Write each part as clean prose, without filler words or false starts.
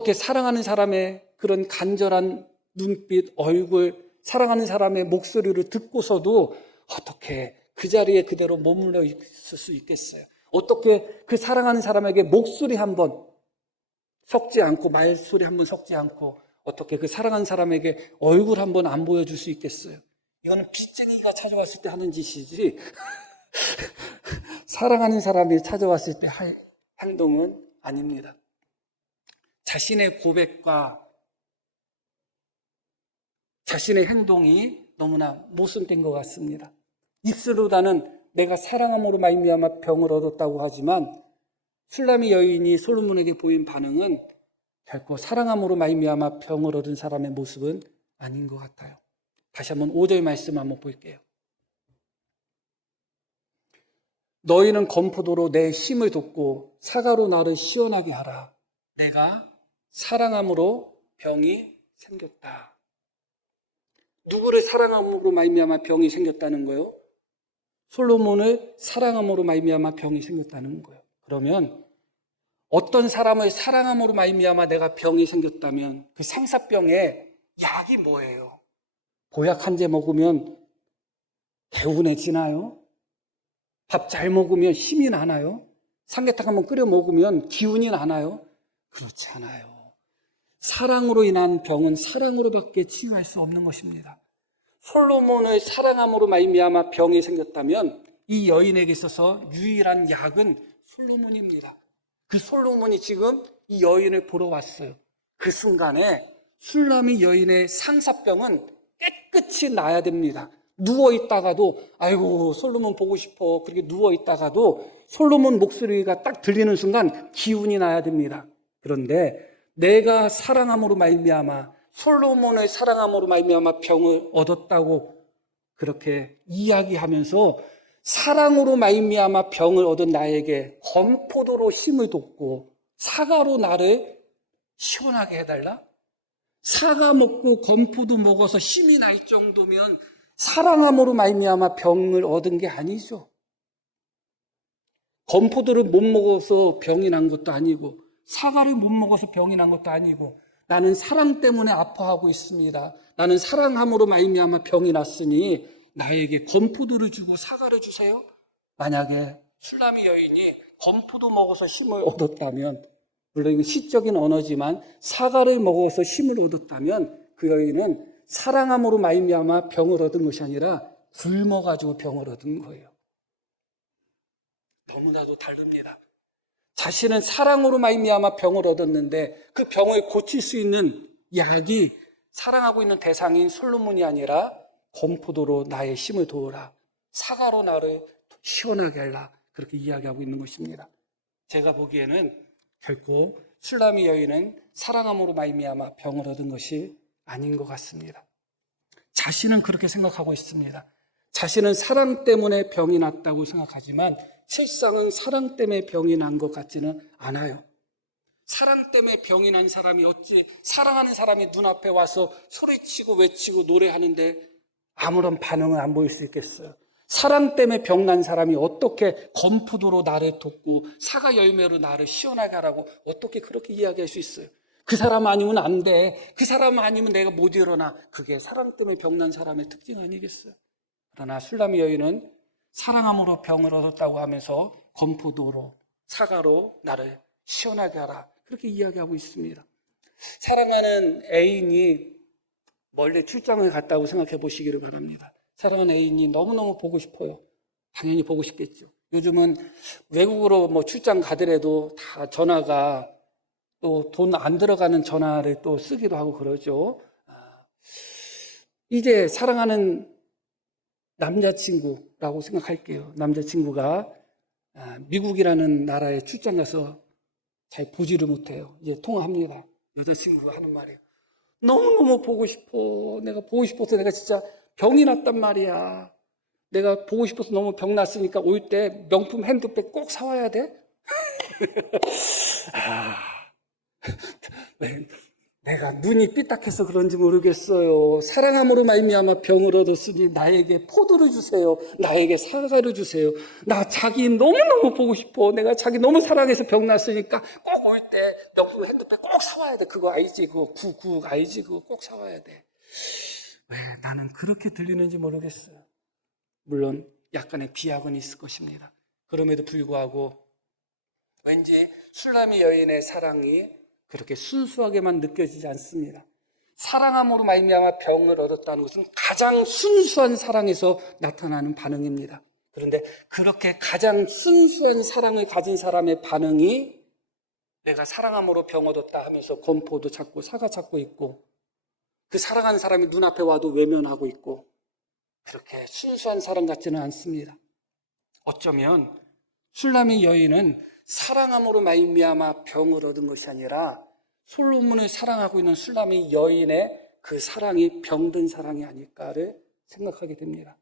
어떻게 사랑하는 사람의 그런 간절한 눈빛, 얼굴, 사랑하는 사람의 목소리를 듣고서도 어떻게 그 자리에 그대로 머물러 있을 수 있겠어요? 어떻게 그 사랑하는 사람에게 목소리 한번 섞지 않고, 말소리 한번 섞지 않고, 어떻게 그 사랑하는 사람에게 얼굴 한번 안 보여줄 수 있겠어요? 이거는 빚쟁이가 찾아왔을 때 하는 짓이지 사랑하는 사람이 찾아왔을 때 할 행동은 아닙니다. 자신의 고백과 자신의 행동이 너무나 모순된 것 같습니다. 입술로다는 내가 사랑함으로 말미암아 병을 얻었다고 하지만 슐라미 여인이 솔로몬에게 보인 반응은 결코 사랑함으로 말미암아 병을 얻은 사람의 모습은 아닌 것 같아요. 다시 한번 5절 말씀 한번 볼게요. 너희는 검포도로 내 힘을 돋고 사과로 나를 시원하게 하라. 내가 사랑함으로 병이 생겼다. 누구를 사랑함으로 말미암아 병이 생겼다는 거요? 솔로몬을 사랑함으로 말미암아 병이 생겼다는 거예요. 그러면 어떤 사람을 사랑함으로 말미암아 내가 병이 생겼다면 그 상사병의 약이 뭐예요? 보약 한 제 먹으면 개운해지나요? 밥 잘 먹으면 힘이 나나요? 삼계탕 한번 끓여 먹으면 기운이 나나요? 그렇지 않아요. 사랑으로 인한 병은 사랑으로밖에 치유할 수 없는 것입니다. 솔로몬을 사랑함으로 말미암아 병이 생겼다면 이 여인에게 있어서 유일한 약은 솔로몬입니다. 그 솔로몬이 지금 이 여인을 보러 왔어요. 그 순간에 슐라미 여인의 상사병은 깨끗이 나야 됩니다. 누워있다가도 아이고 솔로몬 보고 싶어 그렇게 누워있다가도 솔로몬 목소리가 딱 들리는 순간 기운이 나야 됩니다. 그런데 내가 사랑함으로 말미암아 솔로몬을 사랑함으로 말미암아 병을 얻었다고 그렇게 이야기하면서 사랑으로 말미암아 병을 얻은 나에게 검포도로 힘을 돋고 사과로 나를 시원하게 해달라? 사과 먹고 검포도 먹어서 힘이 날 정도면 사랑함으로 말미암아 병을 얻은 게 아니죠. 검포도를 못 먹어서 병이 난 것도 아니고 사과를 못 먹어서 병이 난 것도 아니고 나는 사랑 때문에 아파하고 있습니다. 나는 사랑함으로 말미암아 병이 났으니 나에게 검포도를 주고 사과를 주세요. 만약에 슐라미 여인이 검포도 먹어서 힘을 얻었다면, 물론 이건 시적인 언어지만 사과를 먹어서 힘을 얻었다면 그 여인은 사랑함으로 말미암아 병을 얻은 것이 아니라 굶어가지고 병을 얻은 거예요. 너무나도 다릅니다. 자신은 사랑으로 말미암아 병을 얻었는데 그 병을 고칠 수 있는 약이 사랑하고 있는 대상인 솔로몬이 아니라 검포도로 나의 힘을 도우라, 사과로 나를 시원하게 하라, 그렇게 이야기하고 있는 것입니다. 제가 보기에는 결코 슐라미 여인은 사랑함으로 말미암아 병을 얻은 것이 아닌 것 같습니다. 자신은 그렇게 생각하고 있습니다. 자신은 사랑 때문에 병이 났다고 생각하지만 실상은 사랑 때문에 병이 난 것 같지는 않아요. 사랑 때문에 병이 난 사람이 어찌 사랑하는 사람이 눈앞에 와서 소리치고 외치고 노래하는데 아무런 반응을 안 보일 수 있겠어요? 사랑 때문에 병난 사람이 어떻게 검포도로 나를 돕고 사과 열매로 나를 시원하게 하라고 어떻게 그렇게 이야기할 수 있어요? 그 사람 아니면 안 돼. 그 사람 아니면 내가 못 일어나. 그게 사랑 때문에 병난 사람의 특징 아니겠어요? 그러나 슐라미 여인은 사랑함으로 병을 얻었다고 하면서 검포도로 사과로 나를 시원하게 하라, 그렇게 이야기하고 있습니다. 사랑하는 애인이 멀리 출장을 갔다고 생각해 보시기를 바랍니다. 사랑하는 애인이 너무너무 보고 싶어요. 당연히 보고 싶겠죠. 요즘은 외국으로 뭐 출장 가더라도 다 전화가 또 돈 안 들어가는 전화를 또 쓰기도 하고 그러죠. 이제 사랑하는 남자친구라고 생각할게요. 남자친구가 미국이라는 나라에 출장 가서 잘 보지를 못해요. 이제 통화합니다. 여자친구가 하는 말이에요. 너무너무 보고 싶어. 내가 보고 싶어서 내가 진짜 병이 났단 말이야. 내가 보고 싶어서 너무 병 났으니까 올 때 명품 핸드백 꼭 사와야 돼? 내가 눈이 삐딱해서 그런지 모르겠어요. 사랑함으로 말미암아 병을 얻었으니 나에게 포도를 주세요. 나에게 사과를 주세요. 나 자기 너무너무 보고 싶어. 내가 자기 너무 사랑해서 병 났으니까 꼭 올 때 옆으로 핸드폰 꼭 사와야 돼. 그거 알지? 그거 99 알지? 그거 꼭 사와야 돼. 왜 나는 그렇게 들리는지 모르겠어요. 물론 약간의 비약은 있을 것입니다. 그럼에도 불구하고 왠지 슐라미 여인의 사랑이 그렇게 순수하게만 느껴지지 않습니다. 사랑함으로 말미암아 병을 얻었다는 것은 가장 순수한 사랑에서 나타나는 반응입니다. 그런데 그렇게 가장 순수한 사랑을 가진 사람의 반응이 내가 사랑함으로 병 얻었다 하면서 건포도 찾고 사과 찾고 있고, 그 사랑하는 사람이 눈앞에 와도 외면하고 있고, 그렇게 순수한 사랑 같지는 않습니다. 어쩌면 슐라미 여인은 사랑함으로 말미암아 병을 얻은 것이 아니라 솔로몬을 사랑하고 있는 슐라미 여인의 그 사랑이 병든 사랑이 아닐까를 생각하게 됩니다.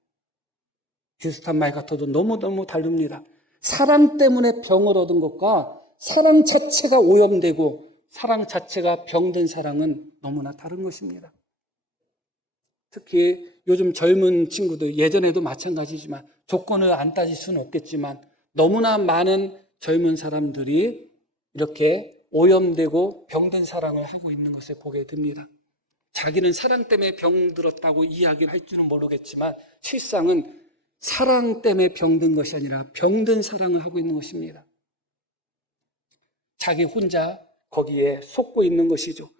비슷한 말 같아도 너무너무 다릅니다. 사랑 때문에 병을 얻은 것과 사랑 자체가 오염되고 사랑 자체가 병든 사랑은 너무나 다른 것입니다. 특히 요즘 젊은 친구들, 예전에도 마찬가지지만 조건을 안 따질 수는 없겠지만 너무나 많은 젊은 사람들이 이렇게 오염되고 병든 사랑을 하고 있는 것을 보게 됩니다. 자기는 사랑 때문에 병들었다고 이야기를 할지는 모르겠지만 실상은 사랑 때문에 병든 것이 아니라 병든 사랑을 하고 있는 것입니다. 자기 혼자 거기에 속고 있는 것이죠.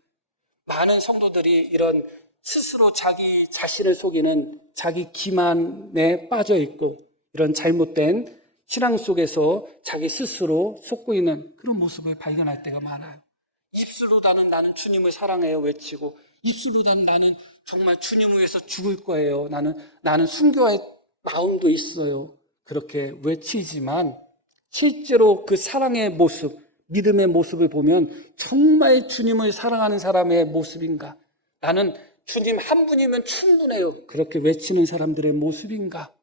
많은 성도들이 이런 스스로 자기 자신을 속이는 자기 기만에 빠져 있고 이런 잘못된 신앙 속에서 자기 스스로 속고 있는 그런 모습을 발견할 때가 많아요. 입술로다는 나는 주님을 사랑해요 외치고, 입술로다는 나는 정말 주님을 위해서 죽을 거예요. 나는 순교할 마음도 있어요. 그렇게 외치지만 실제로 그 사랑의 모습, 믿음의 모습을 보면 정말 주님을 사랑하는 사람의 모습인가? 나는 주님 한 분이면 충분해요. 그렇게 외치는 사람들의 모습인가?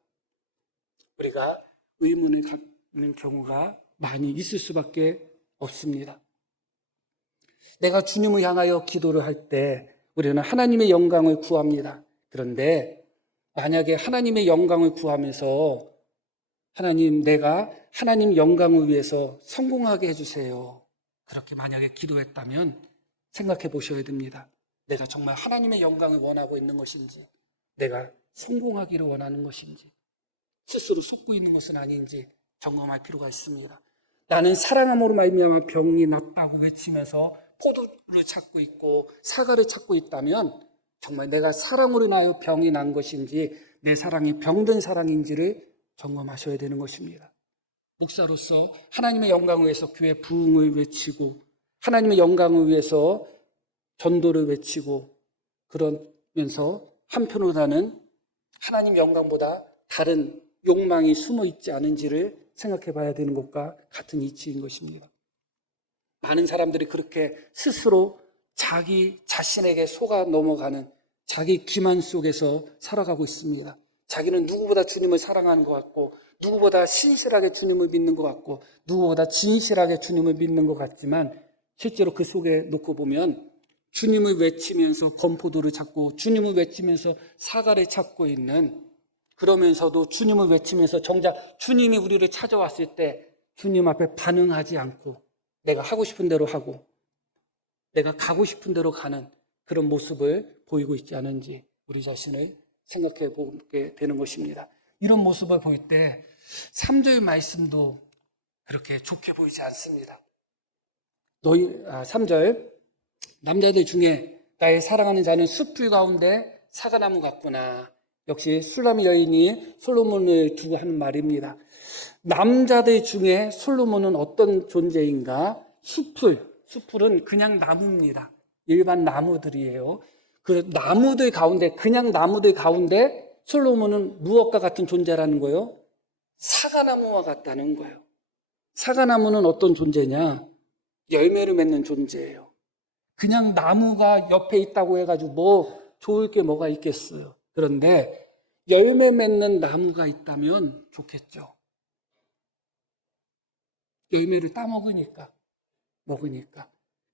우리가 의문을 갖는 경우가 많이 있을 수밖에 없습니다. 내가 주님을 향하여 기도를 할 때 우리는 하나님의 영광을 구합니다. 그런데 만약에 하나님의 영광을 구하면서 하나님, 내가 하나님 영광을 위해서 성공하게 해주세요. 그렇게 만약에 기도했다면 생각해 보셔야 됩니다. 내가 정말 하나님의 영광을 원하고 있는 것인지, 내가 성공하기를 원하는 것인지, 스스로 속고 있는 것은 아닌지 점검할 필요가 있습니다. 나는 사랑함으로 말미암아 병이 났다고 외치면서 포도를 찾고 있고 사과를 찾고 있다면 정말 내가 사랑으로 인하여 병이 난 것인지 내 사랑이 병든 사랑인지를 점검하셔야 되는 것입니다. 목사로서 하나님의 영광을 위해서 교회 부흥을 외치고 하나님의 영광을 위해서 전도를 외치고 그러면서 한편으로는 하나님 영광보다 다른 욕망이 숨어 있지 않은지를 생각해 봐야 되는 것과 같은 이치인 것입니다. 많은 사람들이 그렇게 스스로 자기 자신에게 속아 넘어가는 자기 기만 속에서 살아가고 있습니다. 자기는 누구보다 주님을 사랑하는 것 같고 누구보다 신실하게 주님을 믿는 것 같고 누구보다 진실하게 주님을 믿는 것 같지만 실제로 그 속에 놓고 보면 주님을 외치면서 건포도를 찾고 주님을 외치면서 사과를 찾고 있는, 그러면서도 주님을 외치면서 정작 주님이 우리를 찾아왔을 때 주님 앞에 반응하지 않고 내가 하고 싶은 대로 하고 내가 가고 싶은 대로 가는 그런 모습을 보이고 있지 않은지 우리 자신을 생각해 보게 되는 것입니다. 이런 모습을 볼 때 3절 말씀도 그렇게 좋게 보이지 않습니다. 3절 남자들 중에 나의 사랑하는 자는 숲풀 가운데 사과나무 같구나. 역시 슐라미 여인이 솔로몬을 두고 하는 말입니다. 남자들 중에 솔로몬은 어떤 존재인가? 숲풀은 그냥 나무입니다. 일반 나무들이에요. 그 나무들 가운데, 그냥 나무들 가운데 솔로몬은 무엇과 같은 존재라는 거예요? 사과나무와 같다는 거예요. 사과나무는 어떤 존재냐? 열매를 맺는 존재예요. 그냥 나무가 옆에 있다고 해가지고 뭐 좋을 게 뭐가 있겠어요. 그런데 열매 맺는 나무가 있다면 좋겠죠. 열매를 따먹으니까.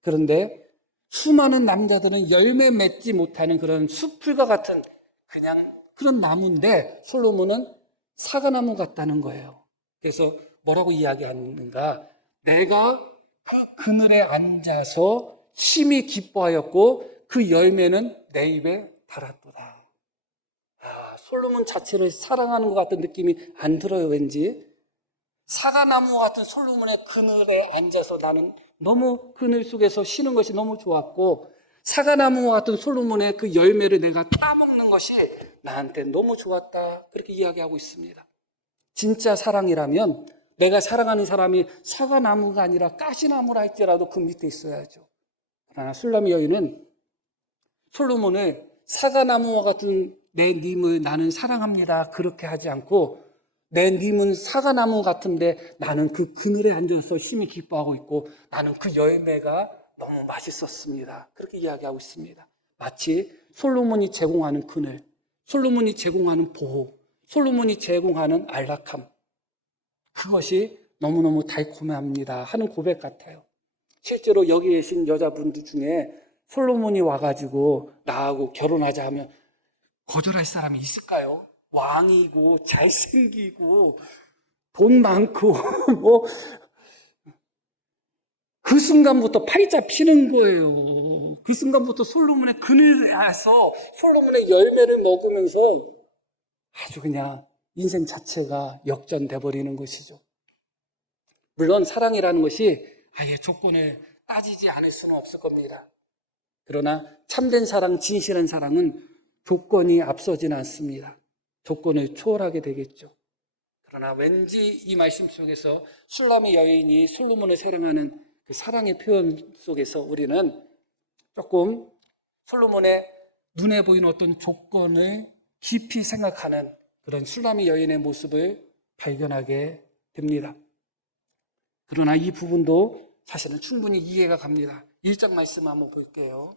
그런데 수많은 남자들은 열매 맺지 못하는 그런 숲풀과 같은 그냥 그런 나무인데 솔로몬은 사과나무 같다는 거예요. 그래서 뭐라고 이야기하는가? 내가 그 그늘에 앉아서 심히 기뻐하였고 그 열매는 내 입에 달았도다. 솔로몬 자체를 사랑하는 것 같은 느낌이 안 들어요, 왠지. 사과나무 같은 솔로몬의 그늘에 앉아서 나는 너무 그늘 속에서 쉬는 것이 너무 좋았고, 사과나무 같은 솔로몬의 그 열매를 내가 따먹는 것이 나한테 너무 좋았다. 그렇게 이야기하고 있습니다. 진짜 사랑이라면 내가 사랑하는 사람이 사과나무가 아니라 가시나무라 할지라도 그 밑에 있어야죠. 그러나 술람이 여인은 솔로몬을 사과나무와 같은 내 님을 나는 사랑합니다. 그렇게 하지 않고 내 님은 사과나무 같은데 나는 그 그늘에 앉아서 심히 기뻐하고 있고 나는 그 열매가 너무 맛있었습니다. 그렇게 이야기하고 있습니다. 마치 솔로몬이 제공하는 그늘, 솔로몬이 제공하는 보호, 솔로몬이 제공하는 안락함, 그것이 너무너무 달콤합니다 하는 고백 같아요. 실제로 여기 계신 여자분들 중에 솔로몬이 와가지고 나하고 결혼하자 하면 거절할 사람이 있을까요? 왕이고 잘생기고 돈 많고 뭐 그 순간부터 팔자 피는 거예요. 그 순간부터 솔로몬의 그늘에 와서 솔로몬의 열매를 먹으면서 아주 그냥 인생 자체가 역전돼 버리는 것이죠. 물론 사랑이라는 것이 아예 조건을 따지지 않을 수는 없을 겁니다. 그러나 참된 사랑, 진실한 사랑은 조건이 앞서지는 않습니다. 조건을 초월하게 되겠죠. 그러나 왠지 이 말씀 속에서 술람의 여인이 솔로몬을 사랑하는 그 사랑의 표현 속에서 우리는 조금 솔로몬의 눈에 보이는 어떤 조건을 깊이 생각하는 그런 술람의 여인의 모습을 발견하게 됩니다. 그러나 이 부분도 사실은 충분히 이해가 갑니다. 1장 말씀 한번 볼게요.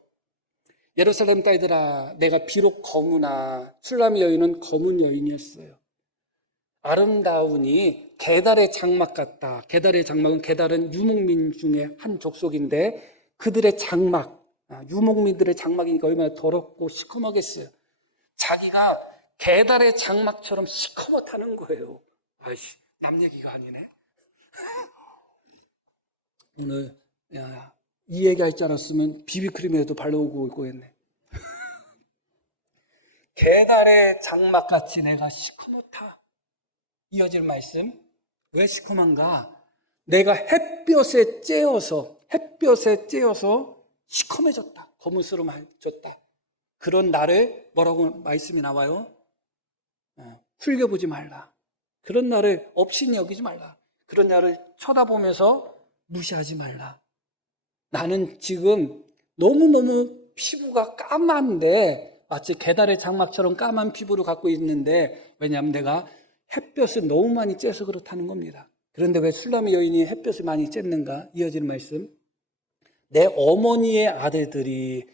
예루살렘 딸들아, 내가 비록 거무나, 술람의 여인은 검은 여인이었어요. 아름다우니 게달의 장막 같다. 게달의 장막은 게달은 유목민 중에 한 족속인데 그들의 장막, 유목민들의 장막이니까 얼마나 더럽고 시커멓겠어요. 자기가 게달의 장막처럼 시커멓다는 거예요. 아이씨, 남 얘기가 아니네. 오늘 이 얘기할 줄 알았으면 비비크림에도 발라오고 올고 했네. 게달의 장막같이 내가 시커멓다. 이어질 말씀. 왜 시커먼가? 내가 햇볕에 쬐어서 시커매졌다. 거무스름해졌다. 그런 나를 뭐라고 말씀이 나와요? 흘겨보지 말라. 그런 나를 업신이 여기지 말라. 그런 나를 쳐다보면서 무시하지 말라. 나는 지금 너무너무 피부가 까만데 마치 게달의 장막처럼 까만 피부를 갖고 있는데 왜냐하면 내가 햇볕을 너무 많이 쬐서 그렇다는 겁니다. 그런데 왜 술람의 여인이 햇볕을 많이 쬐는가? 이어지는 말씀. 내 어머니의 아들들은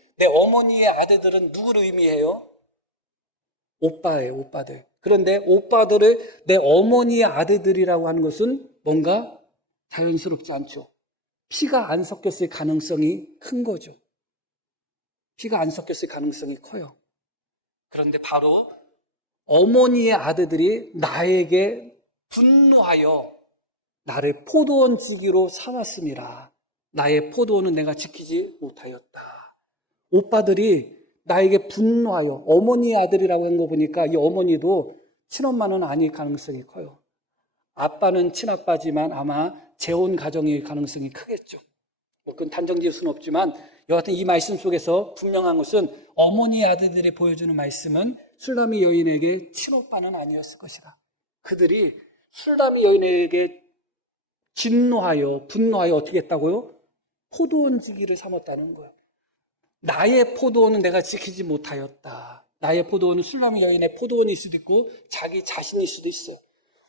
누구를 의미해요? 오빠예요, 오빠들. 그런데 오빠들을 내 어머니의 아들들이라고 하는 것은 뭔가 자연스럽지 않죠. 피가 안 섞였을 가능성이 큰 거죠. 피가 안 섞였을 가능성이 커요. 그런데 바로 어머니의 아들들이 나에게 분노하여 나를 포도원 지기로 삼았음이라. 나의 포도원은 내가 지키지 못하였다. 오빠들이 나에게 분노하여, 어머니의 아들이라고 한 거 보니까 이 어머니도 친엄마는 아닐 가능성이 커요. 아빠는 친아빠지만 아마 재혼 가정일 가능성이 크겠죠. 그건 단정 지을 수는 없지만 여하튼 이 말씀 속에서 분명한 것은 어머니의 아들들이 보여주는 말씀은 술람의 여인에게 친오빠는 아니었을 것이다. 그들이 술람의 여인에게 분노하여 어떻게 했다고요? 포도원 지기를 삼았다는 거예요. 나의 포도원은 내가 지키지 못하였다. 나의 포도원은 술람의 여인의 포도원일 수도 있고 자기 자신일 수도 있어요.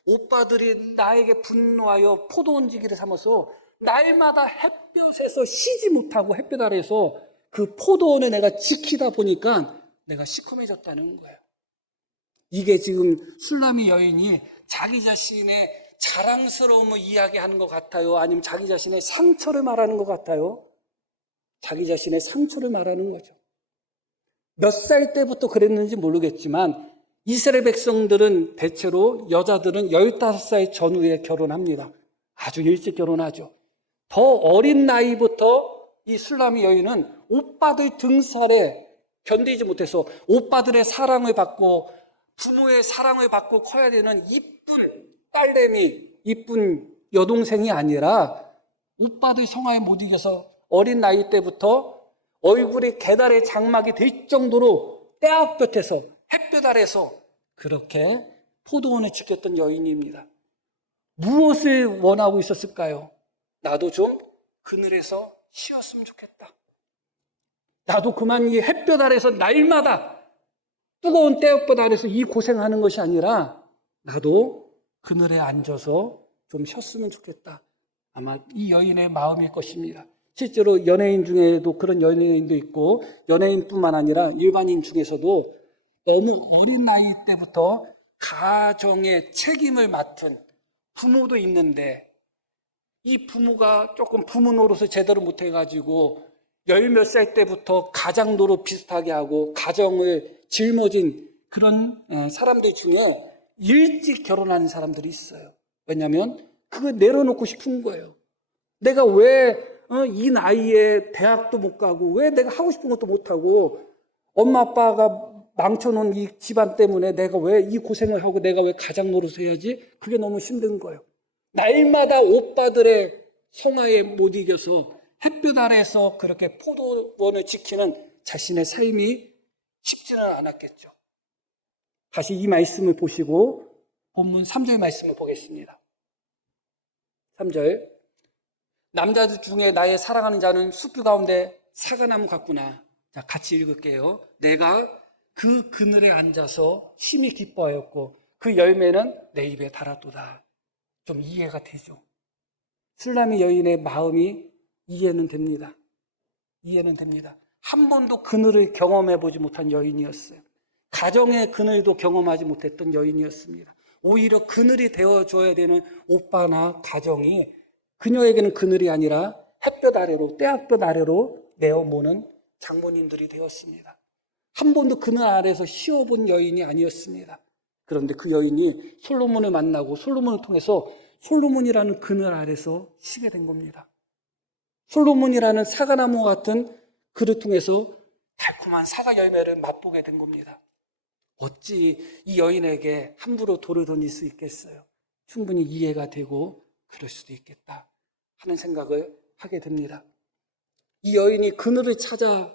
오빠들이 나에게 분노하여 포도원 지기를 삼아서 날마다 햇볕에서 쉬지 못하고 햇볕 아래에서 그 포도원을 내가 지키다 보니까 내가 시커매졌다는 거예요. 이게 지금 술람의 여인이 자기 자신의 자랑스러움을 이야기하는 것 같아요? 아니면 자기 자신의 상처를 말하는 것 같아요? 자기 자신의 상처를 말하는 거죠. 몇 살 때부터 그랬는지 모르겠지만 이스라엘 백성들은 대체로 여자들은 15살 전후에 결혼합니다. 아주 일찍 결혼하죠. 더 어린 나이부터 이 술람이 여인은 오빠들 등살에 견디지 못해서 오빠들의 사랑을 받고 부모의 사랑을 받고 커야 되는 이쁜 딸내미, 이쁜 여동생이 아니라 오빠들 성화에 못 이겨서 어린 나이 때부터 얼굴에 계달의 장막이 될 정도로 떼약볕에서 햇볕 아래서 그렇게 포도원을 지켰던 여인입니다. 무엇을 원하고 있었을까요? 나도 좀 그늘에서 쉬었으면 좋겠다. 나도 그만 이 햇볕 아래서 날마다 뜨거운 떼약볕 아래서 이 고생하는 것이 아니라 나도 그늘에 앉아서 좀 쉬었으면 좋겠다. 아마 이 여인의 마음일 것입니다. 실제로 연예인 중에도 그런 연예인도 있고 연예인뿐만 아니라 일반인 중에서도 너무 어린 나이 때부터 가정의 책임을 맡은 부모도 있는데 이 부모가 조금 부모 노릇을 제대로 못해가지고 열 몇 살 때부터 가장 노릇 비슷하게 하고 가정을 짊어진 그런 사람들 중에 일찍 결혼하는 사람들이 있어요. 왜냐하면 그걸 내려놓고 싶은 거예요. 내가 왜 이 나이에 대학도 못 가고 왜 내가 하고 싶은 것도 못하고 엄마 아빠가 망쳐놓은 이 집안 때문에 내가 왜 이 고생을 하고 내가 왜 가장 노릇을 해야지? 그게 너무 힘든 거예요. 날마다 오빠들의 성화에 못 이겨서 햇볕 아래에서 그렇게 포도원을 지키는 자신의 삶이 쉽지는 않았겠죠. 다시 이 말씀을 보시고 본문 3절 말씀을 보겠습니다. 3절 남자들 중에 나의 사랑하는 자는 숲 가운데 사과나무 같구나. 자, 같이 읽을게요. 내가 그 그늘에 앉아서 심히 기뻐하였고 그 열매는 내 입에 달았도다. 좀 이해가 되죠? 술람이 여인의 마음이 이해는 됩니다. 이해는 됩니다. 한 번도 그늘을 경험해 보지 못한 여인이었어요. 가정의 그늘도 경험하지 못했던 여인이었습니다. 오히려 그늘이 되어줘야 되는 오빠나 가정이 그녀에게는 그늘이 아니라 햇볕 아래로 떼약볕 아래로 내어모는 장모님들이 되었습니다. 한 번도 그늘 아래에서 쉬어본 여인이 아니었습니다. 그런데 그 여인이 솔로몬을 만나고 솔로몬을 통해서 솔로몬이라는 그늘 아래서 쉬게 된 겁니다. 솔로몬이라는 사과나무 같은 그를 통해서 달콤한 사과 열매를 맛보게 된 겁니다. 어찌 이 여인에게 함부로 돌을 던질 수 있겠어요? 충분히 이해가 되고 그럴 수도 있겠다 하는 생각을 하게 됩니다. 이 여인이 그늘을 찾아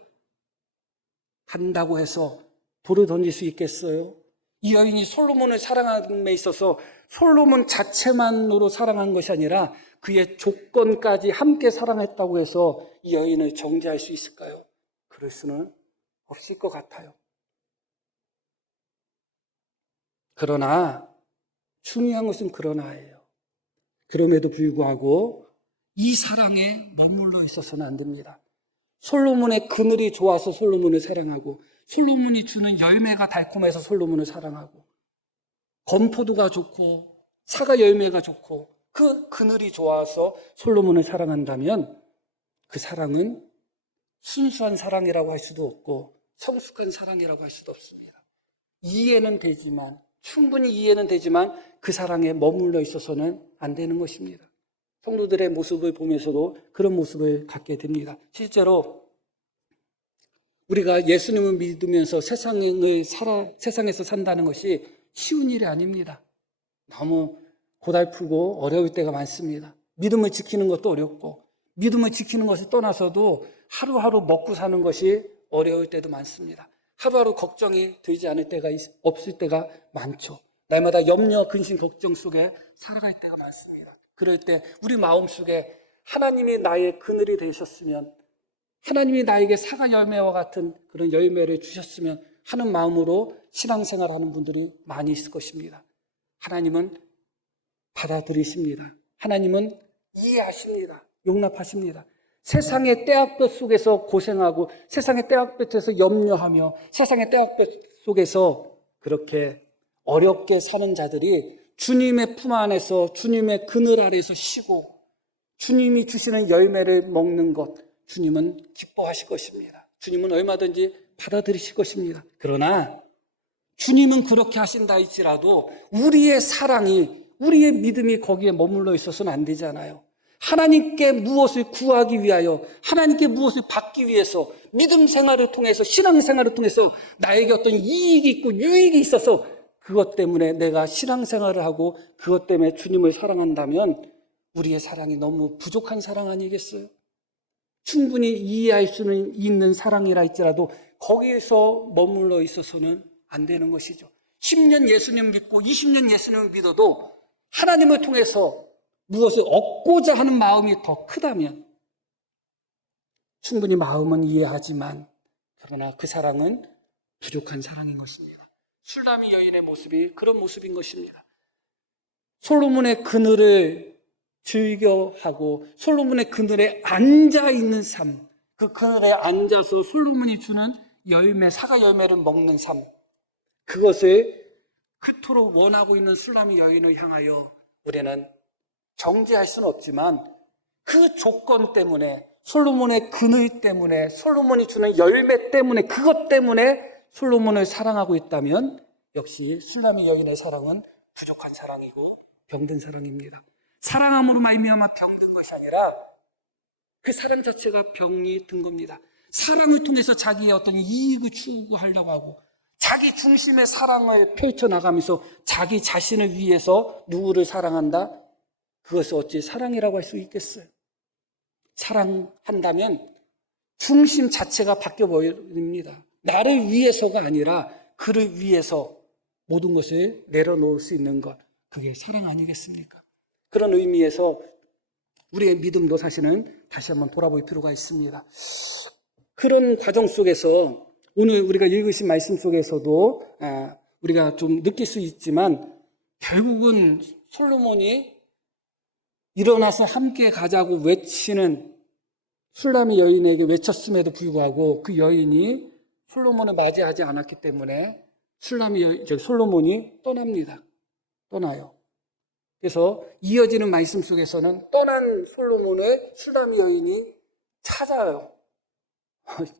간다고 해서 돌을 던질 수 있겠어요? 이 여인이 솔로몬을 사랑함에 있어서 솔로몬 자체만으로 사랑한 것이 아니라 그의 조건까지 함께 사랑했다고 해서 이 여인을 정죄할 수 있을까요? 그럴 수는 없을 것 같아요. 그러나 중요한 것은 그러나예요. 그럼에도 불구하고 이 사랑에 머물러 있어서는 안 됩니다. 솔로몬의 그늘이 좋아서 솔로몬을 사랑하고 솔로몬이 주는 열매가 달콤해서 솔로몬을 사랑하고 건포도가 좋고 사과 열매가 좋고 그 그늘이 좋아서 솔로몬을 사랑한다면 그 사랑은 순수한 사랑이라고 할 수도 없고 성숙한 사랑이라고 할 수도 없습니다. 이해는 되지만 충분히 이해는 되지만 그 사랑에 머물러 있어서는 안 되는 것입니다. 성도들의 모습을 보면서도 그런 모습을 갖게 됩니다. 실제로 우리가 예수님을 믿으면서 세상에서 산다는 것이 쉬운 일이 아닙니다. 너무 고달프고 어려울 때가 많습니다. 믿음을 지키는 것도 어렵고 믿음을 지키는 것을 떠나서도 하루하루 먹고 사는 것이 어려울 때도 많습니다. 하루하루 걱정이 되지 않을 때가 없을 때가 많죠. 날마다 염려, 근심, 걱정 속에 살아갈 때가 많습니다. 그럴 때 우리 마음속에 하나님이 나의 그늘이 되셨으면 하나님이 나에게 사과 열매와 같은 그런 열매를 주셨으면 하는 마음으로 신앙생활하는 분들이 많이 있을 것입니다. 하나님은 받아들이십니다. 하나님은 이해하십니다. 용납하십니다. 세상의 떼약볕 속에서 고생하고 세상의 떼약볕에서 염려하며 세상의 떼약볕 속에서 그렇게 어렵게 사는 자들이 주님의 품 안에서 주님의 그늘 아래에서 쉬고 주님이 주시는 열매를 먹는 것 주님은 기뻐하실 것입니다. 주님은 얼마든지 받아들이실 것입니다. 그러나 주님은 그렇게 하신다 할지라도 우리의 사랑이 우리의 믿음이 거기에 머물러 있어서는 안 되잖아요. 하나님께 무엇을 구하기 위하여, 하나님께 무엇을 받기 위해서, 믿음 생활을 통해서, 신앙 생활을 통해서 나에게 어떤 이익이 있고 유익이 있어서 그것 때문에 내가 신앙 생활을 하고 그것 때문에 주님을 사랑한다면 우리의 사랑이 너무 부족한 사랑 아니겠어요? 충분히 이해할 수는 있는 사랑이라 할지라도 거기에서 머물러 있어서는 안 되는 것이죠. 10년 예수님 믿고 20년 예수님을 믿어도 하나님을 통해서 무엇을 얻고자 하는 마음이 더 크다면 충분히 마음은 이해하지만 그러나 그 사랑은 부족한 사랑인 것입니다. 슐라미 여인의 모습이 그런 모습인 것입니다. 솔로몬의 그늘을 즐겨하고 솔로몬의 그늘에 앉아있는 삶, 그 그늘에 앉아서 솔로몬이 주는 열매, 사과 열매를 먹는 삶, 그것을 그토록 원하고 있는 슐라미 여인을 향하여 우리는 정죄할 수는 없지만 그 조건 때문에, 솔로몬의 그늘 때문에, 솔로몬이 주는 열매 때문에, 그것 때문에 솔로몬을 사랑하고 있다면 역시 슐라미 여인의 사랑은 부족한 사랑이고 병든 사랑입니다. 사랑함으로 말미암아 병든 것이 아니라 그 사랑 자체가 병이 든 겁니다. 사랑을 통해서 자기의 어떤 이익을 추구하려고 하고 자기 중심의 사랑을 펼쳐나가면서 자기 자신을 위해서 누구를 사랑한다? 그것을 어찌 사랑이라고 할 수 있겠어요? 사랑한다면 중심 자체가 바뀌어버립니다. 나를 위해서가 아니라 그를 위해서 모든 것을 내려놓을 수 있는 것, 그게 사랑 아니겠습니까? 그런 의미에서 우리의 믿음도 사실은 다시 한번 돌아볼 필요가 있습니다. 그런 과정 속에서 오늘 우리가 읽으신 말씀 속에서도 우리가 좀 느낄 수 있지만 결국은 솔로몬이 일어나서 함께 가자고 외치는 슐라미 여인에게 외쳤음에도 불구하고 그 여인이 솔로몬을 맞이하지 않았기 때문에 솔로몬이 떠납니다. 떠나요. 그래서 이어지는 말씀 속에서는 떠난 솔로몬을 슐라미 여인이 찾아요.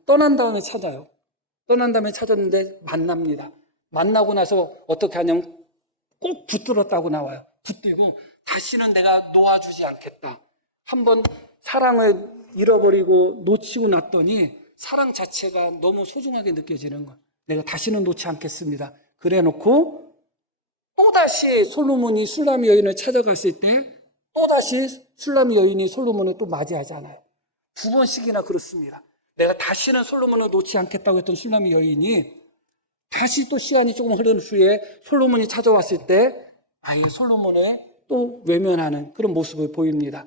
떠난 다음에 찾아요. 떠난 다음에 찾았는데 만납니다. 만나고 나서 어떻게 하냐면 꼭 붙들었다고 나와요. 붙들고 다시는 내가 놓아주지 않겠다. 한번 사랑을 잃어버리고 놓치고 났더니 사랑 자체가 너무 소중하게 느껴지는 것. 내가 다시는 놓지 않겠습니다. 그래 놓고 또다시 솔로몬이 슐라미 여인을 찾아갔을 때 또다시 슐라미 여인이 솔로몬을 또 맞이하잖아요. 2번씩이나 그렇습니다. 내가 다시는 솔로몬을 놓지 않겠다고 했던 슐라미 여인이 다시 또 시간이 조금 흐른 후에 솔로몬이 찾아왔을 때 아예 솔로몬을 또 외면하는 그런 모습을 보입니다.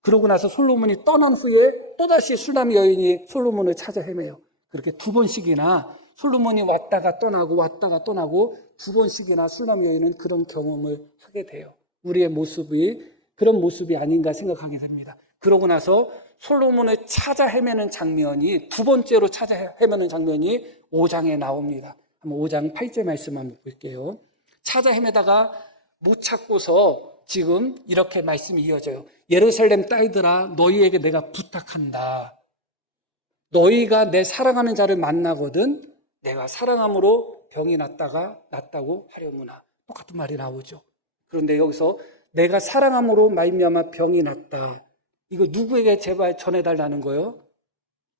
그러고 나서 솔로몬이 떠난 후에 또다시 슐라미 여인이 솔로몬을 찾아 헤매요. 그렇게 2번씩이나 솔로몬이 왔다가 떠나고 왔다가 떠나고 2번씩이나 슐라미 여인은 그런 경험을 하게 돼요. 우리의 모습이 그런 모습이 아닌가 생각하게 됩니다. 그러고 나서 솔로몬을 찾아 헤매는 장면이 2번째로 찾아 헤매는 장면이 5장에 나옵니다. 한번 5장 8절 말씀 한번 볼게요. 찾아 헤매다가 못 찾고서 지금 이렇게 말씀이 이어져요. 예루살렘 딸들아 너희에게 내가 부탁한다. 너희가 내 사랑하는 자를 만나거든 내가 사랑함으로 병이 낫다고 하려무나. 똑같은 말이 나오죠. 그런데 여기서 내가 사랑함으로 말미암아 병이 낫다. 이거 누구에게 제발 전해달라는 거예요?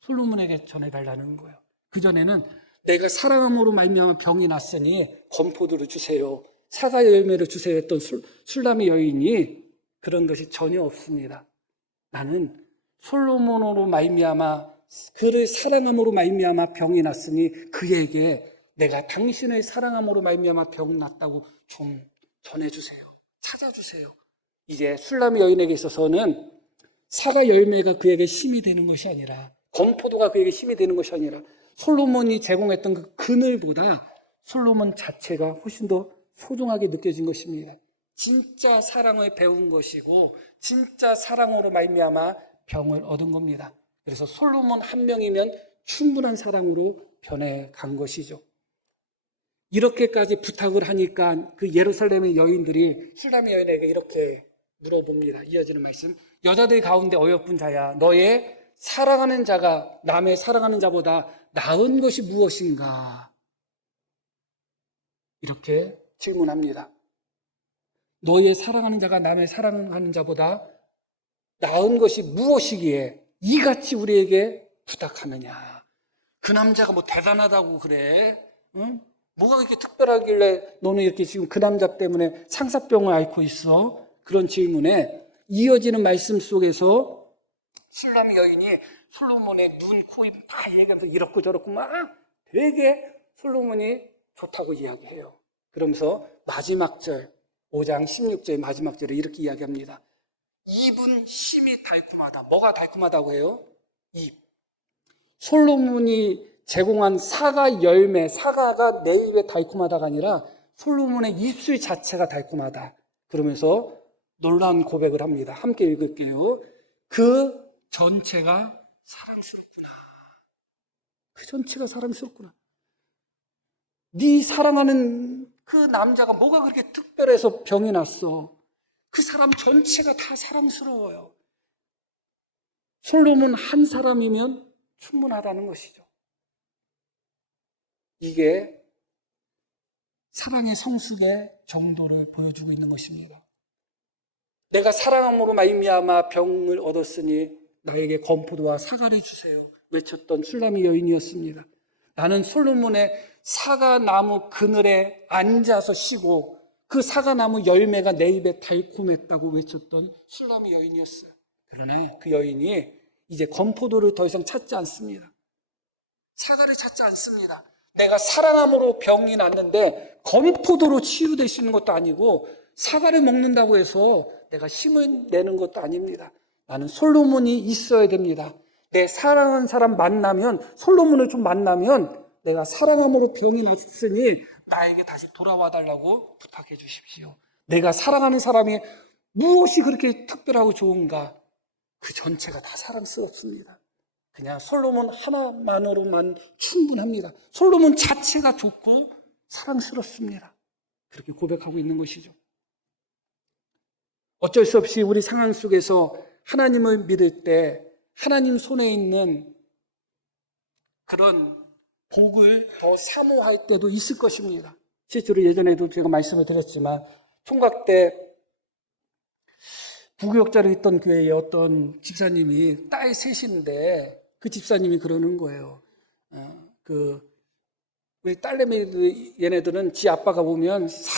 솔로몬에게 전해달라는 거예요. 그전에는 내가 사랑함으로 말미암아 병이 났으니 건포도를 주세요. 사과 열매를 주세요 했던 슐라미 여인이 그런 것이 전혀 없습니다. 나는 솔로몬으로 말미암아 그를 사랑함으로 말미암아 병이 났으니 그에게 내가 당신의 사랑함으로 말미암아 병 났다고 좀 전해주세요. 찾아주세요. 이제 슐라미 여인에게 있어서는 사과 열매가 그에게 힘이 되는 것이 아니라 건포도가 그에게 힘이 되는 것이 아니라 솔로몬이 제공했던 그 그늘보다 솔로몬 자체가 훨씬 더 소중하게 느껴진 것입니다. 진짜 사랑을 배운 것이고 진짜 사랑으로 말미암아 병을 얻은 겁니다. 그래서 솔로몬 한 명이면 충분한 사랑으로 변해간 것이죠. 이렇게까지 부탁을 하니까 그 예루살렘의 여인들이 슐라미 여인에게 이렇게 물어봅니다. 이어지는 말씀. 여자들 가운데 어여쁜 자야 너의 사랑하는 자가 남의 사랑하는 자보다 나은 것이 무엇인가? 이렇게 질문합니다. 너의 사랑하는 자가 남의 사랑하는 자보다 낳은 것이 무엇이기에 이같이 우리에게 부탁하느냐. 그 남자가 뭐 대단하다고 그래? 응? 뭐가 그렇게 특별하길래 너는 이렇게 지금 그 남자 때문에 상사병을 앓고 있어? 그런 질문에 이어지는 말씀 속에서 슐람 여인이 솔로몬의 눈, 코, 입 다 얘기하면서 이렇고 저렇고 막 되게 솔로몬이 좋다고 이야기해요. 그러면서 마지막 절, 5장 16절의 마지막 절에 이렇게 이야기합니다. 입은 심이 달콤하다. 뭐가 달콤하다고 해요? 입. 솔로몬이 제공한 사과 열매, 사과가 내 입에 달콤하다가 아니라 솔로몬의 입술 자체가 달콤하다. 그러면서 놀라운 고백을 합니다. 함께 읽을게요. 그 전체가 사랑스럽구나. 그 전체가 사랑스럽구나. 네 사랑하는 그 남자가 뭐가 그렇게 특별해서 병이 났어. 그 사람 전체가 다 사랑스러워요. 솔로몬 한 사람이면 충분하다는 것이죠. 이게 사랑의 성숙의 정도를 보여주고 있는 것입니다. 내가 사랑함으로 말미암아 병을 얻었으니 나에게 건포도와 사과를 주세요. 외쳤던 슐람의 여인이었습니다. 나는 솔로몬의 사과나무 그늘에 앉아서 쉬고 그 사과나무 열매가 내 입에 달콤했다고 외쳤던 슐람의 여인이었어요. 그러나 그 여인이 이제 건포도를 더 이상 찾지 않습니다. 사과를 찾지 않습니다. 내가 사랑함으로 병이 났는데 건포도로 치유되시는 것도 아니고 사과를 먹는다고 해서 내가 힘을 내는 것도 아닙니다. 나는 솔로몬이 있어야 됩니다. 내 사랑하는 사람 만나면, 솔로몬을 좀 만나면 내가 사랑함으로 병이 났으니 나에게 다시 돌아와 달라고 부탁해 주십시오. 내가 사랑하는 사람이 무엇이 그렇게 특별하고 좋은가? 그 전체가 다 사랑스럽습니다. 그냥 솔로몬 하나만으로만 충분합니다. 솔로몬 자체가 좋고 사랑스럽습니다. 그렇게 고백하고 있는 것이죠. 어쩔 수 없이 우리 상황 속에서 하나님을 믿을 때 하나님 손에 있는 그런 복을 더 사모할 때도 있을 것입니다. 실제로 예전에도 제가 말씀을 드렸지만 총각 때 부교역자로 있던 교회에 어떤 집사님이 딸 셋인데 그 집사님이 그러는 거예요. 우리 딸내미들 얘네들은 지 아빠가 보면 싹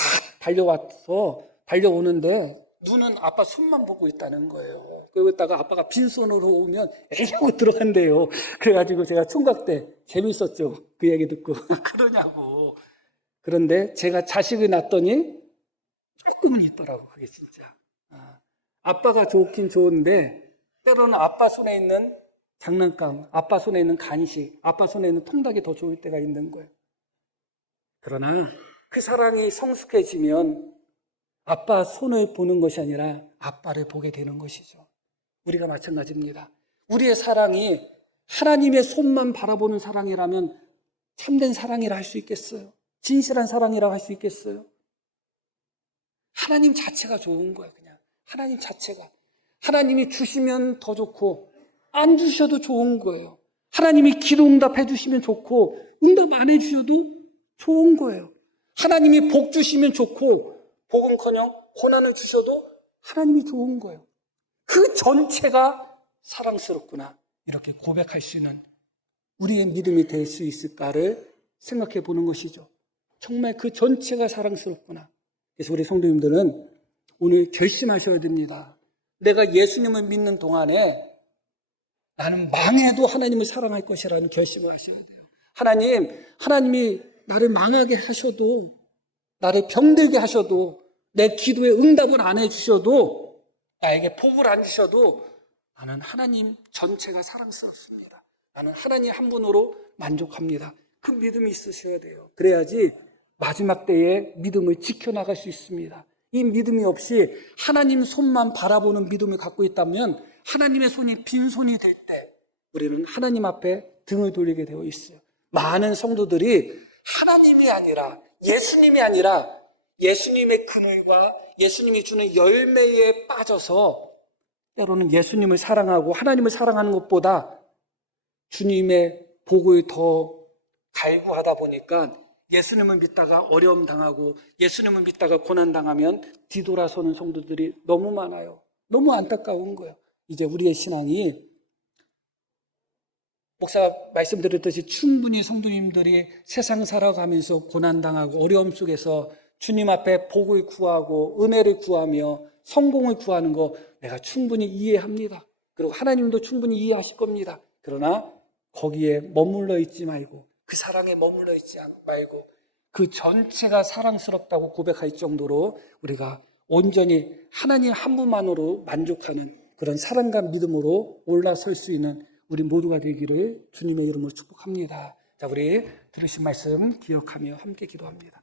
달려오는데 눈은 아빠 손만 보고 있다는 거예요. 그러다가 아빠가 빈손으로 오면 에라고 들어간대요. 그래가지고 제가 총각 때 재밌었죠. 그 얘기 듣고 그러냐고. 그런데 제가 자식을 낳았더니 조금은 있더라고. 그게 진짜. 아빠가 좋긴 좋은데 때로는 아빠 손에 있는 장난감, 아빠 손에 있는 간식, 아빠 손에 있는 통닭이 더 좋을 때가 있는 거예요. 그러나 그 사랑이 성숙해지면 아빠 손을 보는 것이 아니라 아빠를 보게 되는 것이죠. 우리가 마찬가지입니다. 우리의 사랑이 하나님의 손만 바라보는 사랑이라면 참된 사랑이라 할 수 있겠어요? 진실한 사랑이라고 할 수 있겠어요? 하나님 자체가 좋은 거예요. 그냥 하나님 자체가. 하나님이 주시면 더 좋고 안 주셔도 좋은 거예요. 하나님이 기도 응답해 주시면 좋고 응답 안 해주셔도 좋은 거예요. 하나님이 복 주시면 좋고 복은커녕 고난을 주셔도 하나님이 좋은 거예요. 그 전체가 사랑스럽구나. 이렇게 고백할 수 있는 우리의 믿음이 될 수 있을까를 생각해 보는 것이죠. 정말 그 전체가 사랑스럽구나. 그래서 우리 성도님들은 오늘 결심하셔야 됩니다. 내가 예수님을 믿는 동안에 나는 망해도 하나님을 사랑할 것이라는 결심을 하셔야 돼요. 하나님이 나를 망하게 하셔도, 나를 병들게 하셔도, 내 기도에 응답을 안 해주셔도, 나에게 복을 안 주셔도 나는 하나님 전체가 사랑스럽습니다. 나는 하나님 한 분으로 만족합니다. 그 믿음이 있으셔야 돼요. 그래야지 마지막 때에 믿음을 지켜나갈 수 있습니다. 이 믿음이 없이 하나님 손만 바라보는 믿음을 갖고 있다면 하나님의 손이 빈손이 될 때 우리는 하나님 앞에 등을 돌리게 되어 있어요. 많은 성도들이 하나님이 아니라 예수님이 아니라 예수님의 그늘과 예수님이 주는 열매에 빠져서 때로는 예수님을 사랑하고 하나님을 사랑하는 것보다 주님의 복을 더 갈구하다 보니까 예수님을 믿다가 어려움 당하고 예수님을 믿다가 고난 당하면 뒤돌아서는 성도들이 너무 많아요. 너무 안타까운 거예요. 이제 우리의 신앙이 목사가 말씀드렸듯이 충분히 성도님들이 세상 살아가면서 고난당하고 어려움 속에서 주님 앞에 복을 구하고 은혜를 구하며 성공을 구하는 거 내가 충분히 이해합니다. 그리고 하나님도 충분히 이해하실 겁니다. 그러나 거기에 머물러 있지 말고 그 사랑에 머물러 있지 말고 그 전체가 사랑스럽다고 고백할 정도로 우리가 온전히 하나님 한 분만으로 만족하는 그런 사랑과 믿음으로 올라설 수 있는 우리 모두가 되기를 주님의 이름으로 축복합니다. 자, 우리 들으신 말씀 기억하며 함께 기도합니다.